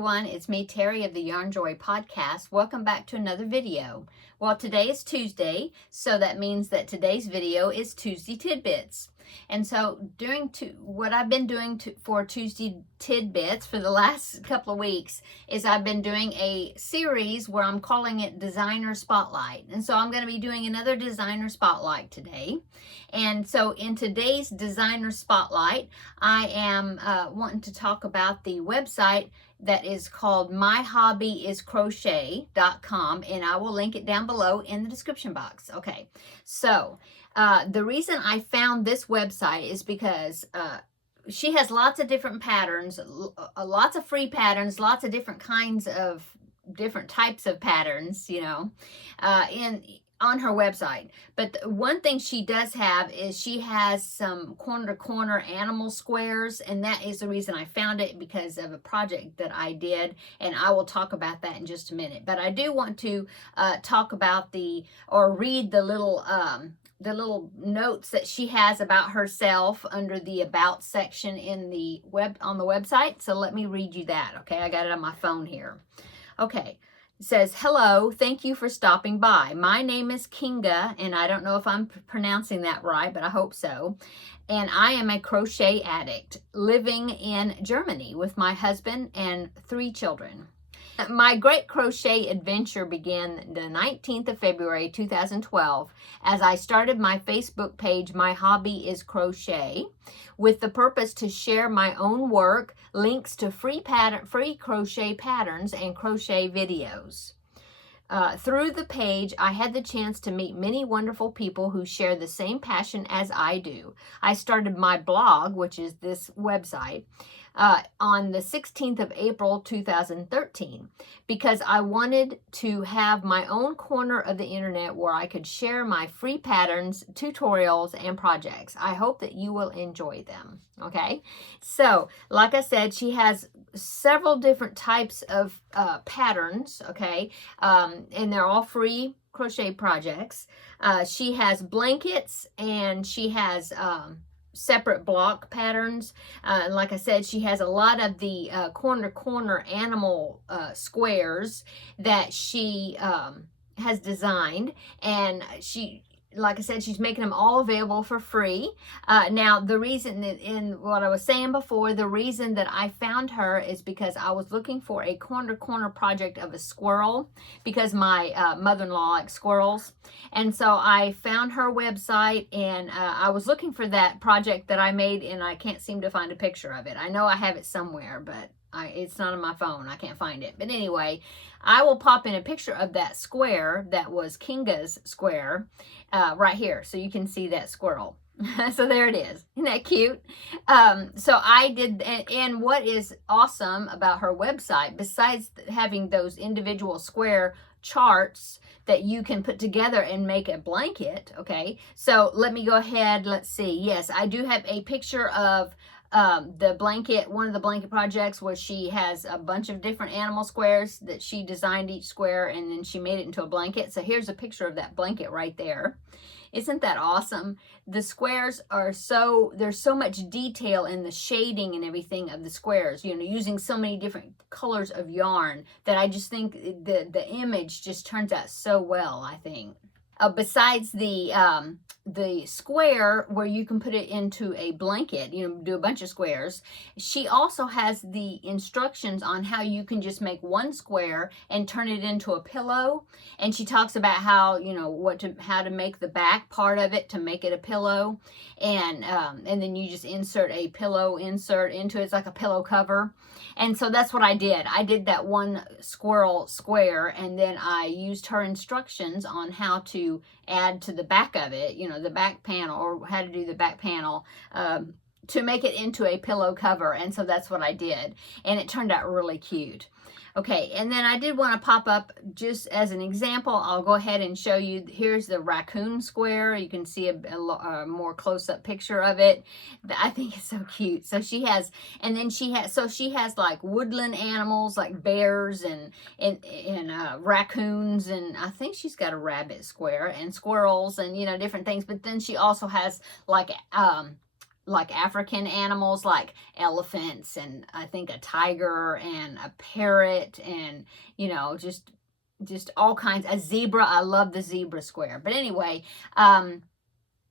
everyone, it's me, Terry of the Yarn Joy podcast. Welcome back to another video. Well, today is Tuesday, so that means that today's video is Tuesday Tidbits. And so what I've been doing for Tuesday Tidbits for the last couple of weeks is I've been doing a series where I'm calling it Designer Spotlight. And so I'm going to be doing another Designer Spotlight today. And so in today's Designer Spotlight, I am wanting to talk about the website that is called myhobbyiscrochet.com, and I will link it down below in the description box. Okay, so the reason I found this website is because she has lots of different patterns, lots of free patterns, lots of different kinds of different types of patterns, you know, on her website. But one thing she does have is she has some corner-to-corner animal squares, and that is the reason I found it, because of a project that I did, and I will talk about that in just a minute. But I do want to talk about read the little notes that she has about herself under the About section on the website. So let me read you that, okay? I got it on my phone here. Okay. It says, "Hello, thank you for stopping by. My name is Kinga, and I don't know if I'm pronouncing that right, but I hope so. And I am a crochet addict living in Germany with my husband and 3 children. My great crochet adventure began the 19th of February 2012 as I started my Facebook page, My Hobby is Crochet, with the purpose to share my own work, links to free crochet patterns, and crochet videos. Through the page, I had the chance to meet many wonderful people who share the same passion as I do. I started my blog, which is this website, on the 16th of April 2013 because I wanted to have my own corner of the internet where I could share my free patterns, tutorials, and projects. I hope that you will enjoy them." Okay, so like I said, she has several different types of patterns, okay, and they're all free crochet projects. She has blankets, and she has separate block patterns. And like I said, she has a lot of the corner animal squares that she has designed, and like I said, she's making them all available for free. Now, the reason that, in what I was saying before, the reason that I found her is because I was looking for a corner project of a squirrel, because my mother-in-law likes squirrels. And so I found her website, and I was looking for that project that I made, and I can't seem to find a picture of it. I know I have it somewhere, but it's not on my phone. I can't find it. But anyway, I will pop in a picture of that square that was Kinga's square right here, so you can see that squirrel. So there it is. Isn't that cute? So I did, and what is awesome about her website, besides having those individual square charts that you can put together and make a blanket, okay? So let me go ahead. Let's see. Yes, I do have a picture of the blanket, one of the blanket projects, where she has a bunch of different animal squares that she designed each square, and then she made it into a blanket. So here's a picture of that blanket right there. Isn't that awesome? The squares are there's so much detail in the shading and everything of the squares, you know, using so many different colors of yarn, that I just think the image just turns out so well, I think. Besides the square where you can put it into a blanket, you know, do a bunch of squares, she also has the instructions on how you can just make one square and turn it into a pillow. And she talks about how, you know, how to make the back part of it to make it a pillow, and then you just insert a pillow insert into it. It's like a pillow cover. And so that's what I did. I did that one squirrel square, and then I used her instructions on how to add to the back of it, you know, the back panel, or how to do the back panel to make it into a pillow cover. And so that's what I did, and it turned out really cute. Okay, and then I did want to pop up, just as an example, I'll go ahead and show you. Here's the raccoon square. You can see a more close-up picture of it. I think it's so cute. So she has, and then she has like woodland animals like bears and raccoons, and I think she's got a rabbit square, and squirrels, and, you know, different things. But then she also has like like African animals like elephants, and I think a tiger and a parrot, and you know, just all kinds. A zebra. I love the zebra square. But anyway,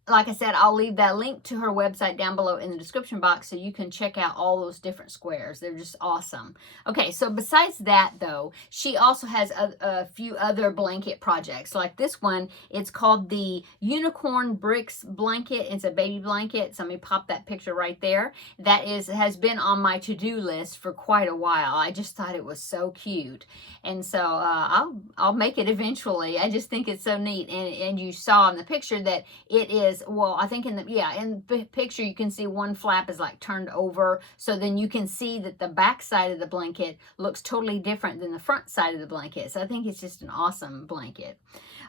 like I said, I'll leave that link to her website down below in the description box so you can check out all those different squares. They're just awesome. Okay, so besides that, though, she also has a few other blanket projects. Like this one, it's called the Unicorn Bricks Blanket. It's a baby blanket. So let me pop that picture right there. That has been on my to-do list for quite a while. I just thought it was so cute. And so I'll make it eventually. I just think it's so neat. And you saw in the picture that it is, well, I think in the picture you can see one flap is like turned over, so then you can see that the back side of the blanket looks totally different than the front side of the blanket. So I think it's just an awesome blanket.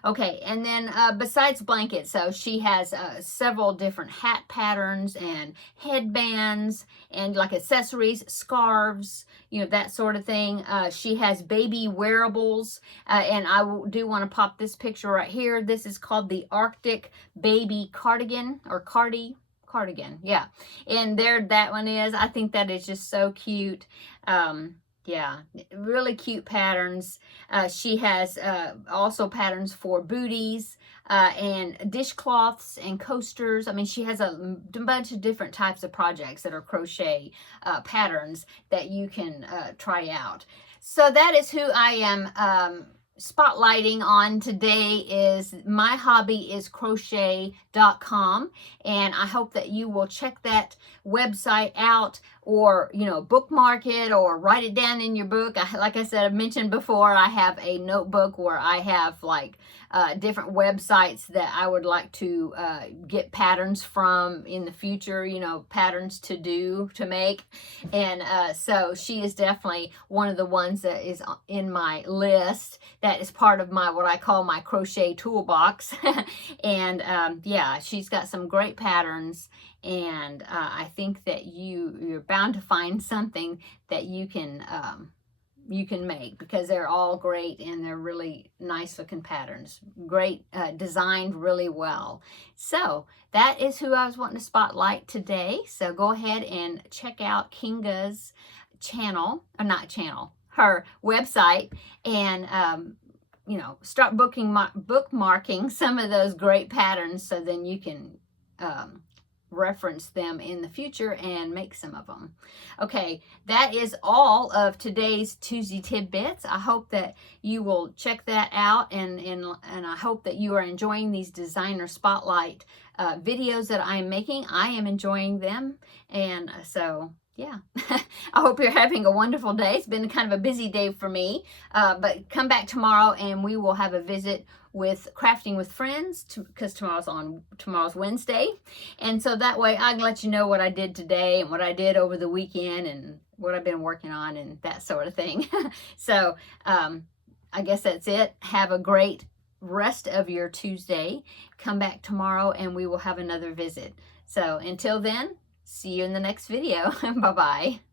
Okay, and then besides blankets, so she has several different hat patterns and headbands and like accessories, scarves, you know, that sort of thing. She has baby wearables, and I do want to pop this picture right here. This is called the Arctic Baby Cardigan, or cardigan, yeah. And there that one is. I think that is just so cute. Yeah, really cute patterns. She has also patterns for booties and dishcloths and coasters. I mean, she has a bunch of different types of projects that are crochet patterns that you can try out. So that is who I am spotlighting on today. Is my hobby is crochet.com, and I hope that you will check that website out, or you know, bookmark it or write it down in your book. Like I said, I've mentioned before, I have a notebook where I have like different websites that I would like to get patterns from in the future, you know, patterns to make. And so she is definitely one of the ones that is in my list. That is part of my, what I call my crochet toolbox. And yeah, she's got some great patterns, and I think that you're bound to find something that you can make, because they're all great and they're really nice looking patterns, great, designed really well. So that is who I was wanting to spotlight today. So go ahead and check out Kinga's channel, or not channel, her website, and you know, start bookmarking some of those great patterns, so then you can reference them in the future and make some of them. Okay, that is all of today's Tuesday Tidbits. I hope that you will check that out, and I hope that you are enjoying these designer spotlight videos that I'm making. I am enjoying them, and so yeah, I hope you're having a wonderful day. It's been kind of a busy day for me, but come back tomorrow and we will have a visit with Crafting with Friends, because tomorrow's Wednesday. And so that way I can let you know what I did today and what I did over the weekend and what I've been working on and that sort of thing. So I guess that's it. Have a great rest of your Tuesday. Come back tomorrow and we will have another visit. So until then, see you in the next video. Bye-bye.